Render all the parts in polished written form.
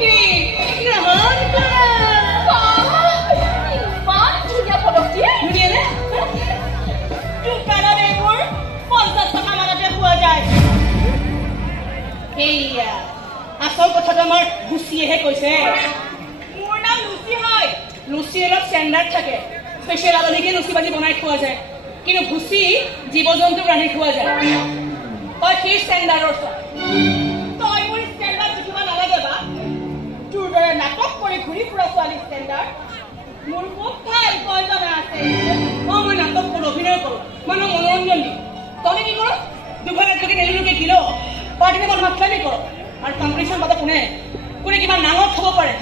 কি গ্ৰহণ কৰা ইমান ধুনীয়া পদক্ষেপ ধুনীয়া নে দোকানত এইবোৰ 50 টকা মানতে পোৱা যায় সেয়া আচল কথাটো আমাৰ গুচিয়েহে কৈছে মোৰ নাম লুচি হয় লুচি অলপ ষ্টেণ্ডাৰ্ড থাকে স্পেচিয়েল আলহীকে লুচি ভাজি বনাই খোৱা যায় কিন্তু ভুচি জীৱ জন্তুক ৰান্ধি খোৱা যায় তই সেই ষ্টেণ্ডাৰ্ডৰ তই মোৰ ষ্টেণ্ডাৰ্ড দেখিব নালাগে বা তোৰ দৰে নাটক কৰি ঘূৰি ফুৰা ছোৱালী ষ্টেণ্ডাৰ্ড মোৰ খুব ভাল প্ৰয়োজন আছে মই নাটক কৰোঁ অভিনয় কৰোঁ মানুহক মনোৰঞ্জন দিওঁ তই কি কৰ দুঘৰলৈকে নেলিলৈকে কিলো পাৰ্টিকে মই মাতলামি কৰ আৰু কম্পিটিশ্যন পাতে কোনে কিমান নাঙত হ'ব পাৰে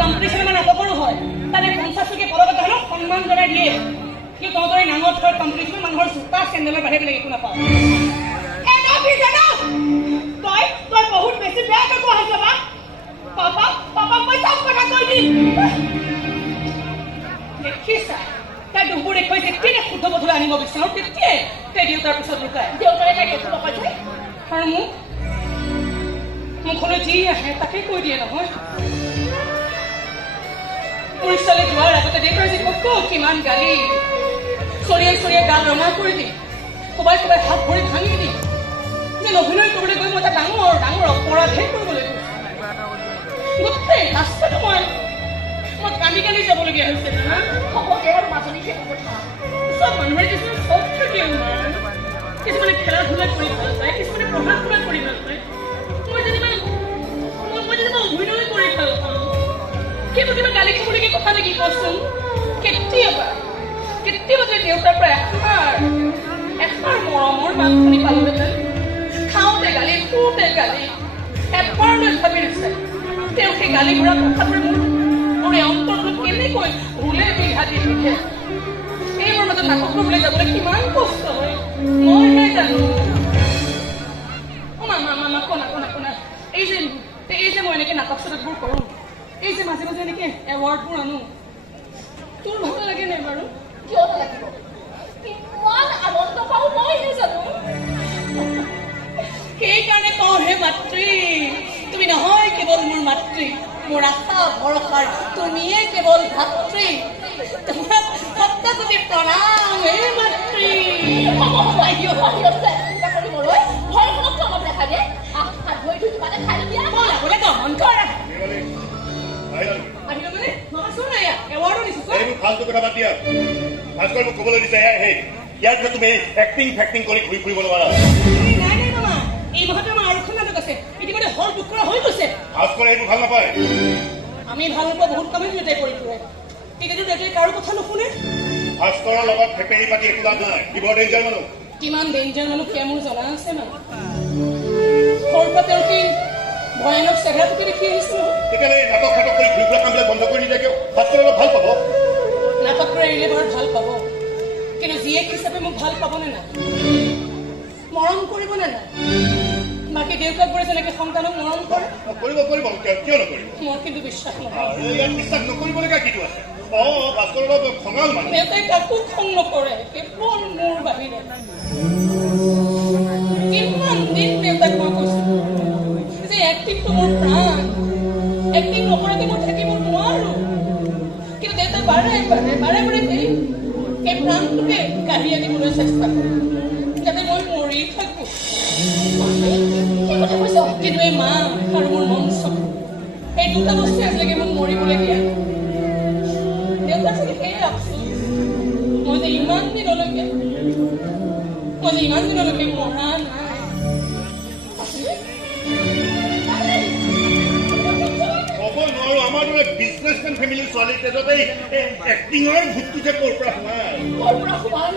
কম্পিটিশ্যন আমাৰ নাটকৰো হয় তাতে 50 টকীয়া পদক এটা হ'লেও সন্মান জনাই দিয়ে কি তহঁতৰ এই নাঙত হয় কম্পিটিশ্যন মানুহৰ জোতা চেণ্ডেলৰ বাহিৰে বেলেগ একো নাপাওঁ তই বহুত বেছি বেয়াকৈ কোৱা হৈছে পাপা মই চব কথা কৈ দিম দেখিছা তাই দুবোৰ দেখুৱাইছে কেনে শুদ্ধ পথলৈ আনিব বিচাৰোঁ তেতিয়াই তাই দেউতাৰ পিছত লুকাই দেউতাৰে তাইক একো নকৈছে আৰু মুখলৈ যি আহে তাকে কৈ দিয়ে নহয় পৰিচালে যোৱাৰ আগতে দেউতাৰ যে কত কিমান গালি চৰিয়াই গাল ৰঙা কৰি দি ক'বাই হাত ভৰি ভাঙি দি যেন অভিনয় কৰিবলৈ গৈ মই এটা ডাঙৰ অপৰাধহে কৰিবলৈ গোটেই ৰাস্তাটো মই কান্দি যাবলগীয়া হৈছে চব মানুহে কিছুমান চব থাকে কিছুমানে খেলা ধূলা কৰি ভাল পায় কিছুমানে পঢ়া শুনা কৰি ভাল পায় মই যেনিবা অভিনয় কৰি ভাল পাওঁ কিবা গালি খাবলগীয়া কথা নেকি কচোন কেতিয়াবা যে দেউতাৰ পৰা এষাৰ মৰমৰ মাত শুনি পালোহেঁতেন খাওঁতে গালি শুওঁতে গালি এবাৰলৈ ভাবি দিছে তেওঁ সেই গালি ভৰা কথাটোৱে মোৰ এই অন্তৰটো কেনেকৈ ভুলে বিঘা দি থাকে এইবোৰ মাজত নাটক কৰিবলৈ যাবলৈ কিমান কষ্ট হয় মইহে জানো মামা কোনা এই যে মই এনেকৈ নাটক চাটকবোৰ কৰোঁ এই যে মাজে মাজে এনেকৈ এৱাৰ্ডবোৰ আনো তোৰ ভাল লাগে নাই বাৰু কিয় নালাগিব ইমান আনন্দ পাওঁ মইহে জানো সেইকাৰণে কওঁ হে মাতৃ তুমি নহয় কেৱল মোৰ মাতৃ মোৰ আশা ভৰসাৰ তুমিয়ে কেৱল ভাতৃ তোমাক সপ্তাহতি প্ৰণাম হে মাতৃ ঘৰখনকতো অলপ দেখা দিয়ে হাত ভৰি ধুই মানে খাই ল'বি যাবলৈ দমন কৰা আহিলো মানে চোন এৱাৰ্ডো দিছো ফাল্টু কথা বাদ দিয়া ভাস্কৰ মোক ক'বলৈ দিছে ইয়াৰ পিছত তুমি এক্টিং কৰি ঘূৰি ফুৰিব নোৱাৰা নাই মামা এই মাহতে আমাৰ আৰু এখন নাটক আছে ইতিমধ্যে হল বুক কৰা হৈ গৈছে ভাস্কৰে এইবোৰ ভাল নাপায় আমি ভাল নোপোৱা বহুত কামেই দেউতাই কৰি ফুৰে তেতিয়াতো দেউতাই কাৰো কথা নুশুনে ভাস্কৰৰ লগত ফেপেৰি পাতি একো লাভ নাই কি বৰ ডেঞ্জাৰ মানুহ কিমান ডেঞ্জাৰ মানুহ সেয়া মোৰ জনা আছে ন সৰুৰ পৰা তেওঁৰ সেই ভয়ানক চেহেৰাটোকে দেখি আহিছো সেইকাৰণে নাটক কৰি ঘূৰি ফুৰা কামবিলাক বন্ধ কৰি নিদিয়াকে ভাস্কৰে অলপ ভাল পাব নাটক কৰি এৰিলে বাৰু ভাল পাব কিন্তু জীয়েক হিচাপে মোক ভাল পাবনে নাই মৰম কৰিবনে নাই বাকী দেউতাকবোৰে যেনেকে সন্তানক মৰম কৰে কৰিব কিয় নকৰিব মোৰ কিন্তু বিশ্বাস নহয় ইয়াত বিশ্বাস নকৰিবলগীয়া কিটো আছে ভাস্কৰৰ অলপ খঙাল মানুহ দেউতাই কাকো খং নকৰে কেৱল মোৰ বাহিৰে কিমান দিন দেউতাক মই কৈছো যে এক্টিংটো মোৰ প্ৰাণ এক্টিং নকৰাকে মই থাকিব নোৱাৰো কিন্তু দেউতাই বাৰে সেই প্ৰাণটোকে কাঢ়ি আনিবলৈ চেষ্টা কৰে যাতে মই মৰি থাকো কিন্তু এই মা আৰু মোৰ মঞ্চ এই দুটা বস্তুৱে আজিলৈকে মোক মৰিবলৈ দিয়া দেউতাৰ চাগে সেই আফচোচ মই যে ইমান দিনলৈকে মৰা নাই ক'ব নোৱাৰো আমাৰ দৰে বিজনেছমেন ফেমিলিৰ ছোৱালীৰ তেজত এই এক্টিঙৰ ভূতটোকে ক'ৰ পৰা সোমাল